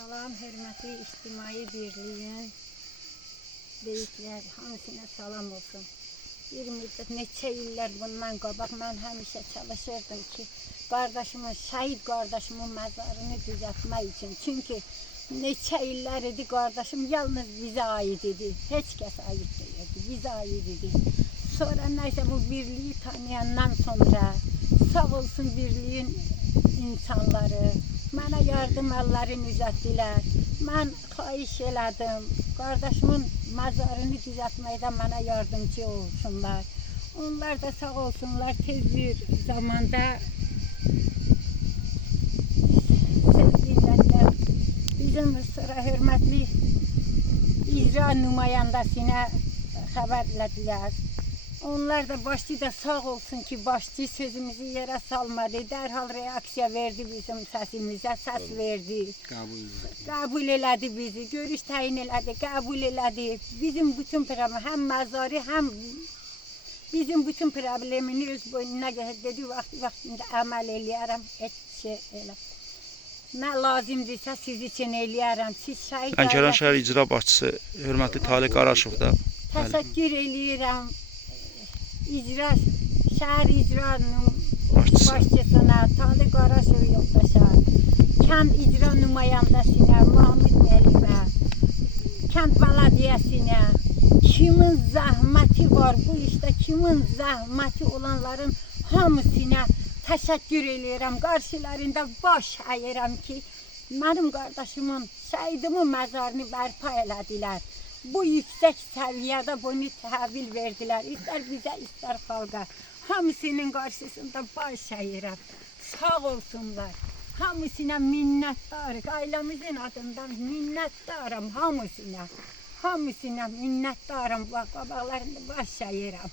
Salam, hörmətli ictimai birliyin beyiklər, hamısına salam olsun. Bir müddət neçə illər bundan qabaq mən həmişə çalışırdım ki, qardaşımın, şəhid qardaşımın məzarını düzəltmək üçün. Çünki neçə illər idi qardaşım yalnız bizə aid idi, heç kəs aid deyildi, bizə aid idi. Sonra nəysə bu birliyi tanıyandan sonra, sağ olsun birliyin insanları, mənə yardım əllərini uzatdılar. Mən xahiş elədim, qardaşımın məzarını düzəltməkdə mənə yardımcı olsunlar. Onlar da sağ olsunlar, tez bir zamanda sevgililərlə bizim sıra hörmətli icra nümayəndəsinə xəbərlədilər. Onlar da başçı da sağ olsun ki, başçı sözümüzü yerə salmadı. Dərhal reaksiya verdi bizim səsimizə, səs verdi. Qəbul elədi bizi, görüş təyin elədi, qəbul elədi. Bizim bütün problemi, həm məzarı, həm bizim bütün problemini öz boynuna götürdü. Dedi, vaxtında əməl eləyərəm, heç şey elə. Nə lazımdırsa siz üçün eləyərəm. Siz şəhid Lənkəran şəhər icra başçısı hörmətli Talib Qaraşov da. Təşəkkür eləyirəm. Şəhər icranın başçısına, Talib Qaraşov yoldaşa, kənd icra nümayəndəsinə, Mahmud müəllimə, kənd bələdiyyəsinə, kimin zəhməti var bu işdə, kimin zəhməti olanların hamısına təşəkkür eləyirəm. Qarşılarında baş əyirəm ki, mənim qardaşımın, şəhidimin məzarını bərpa elədilər. Bu yüksək səviyyədə bunu təhvil verdilər. İstər bizə, istər xalqa. Hamısının qarşısında baş əyirəm. Sağ olsunlar. Hamısına minnətdarıq. Ailəmizin adından minnətdaram hamısına. Hamısına minnətdaram. Qabaqlarında baş əyirəm.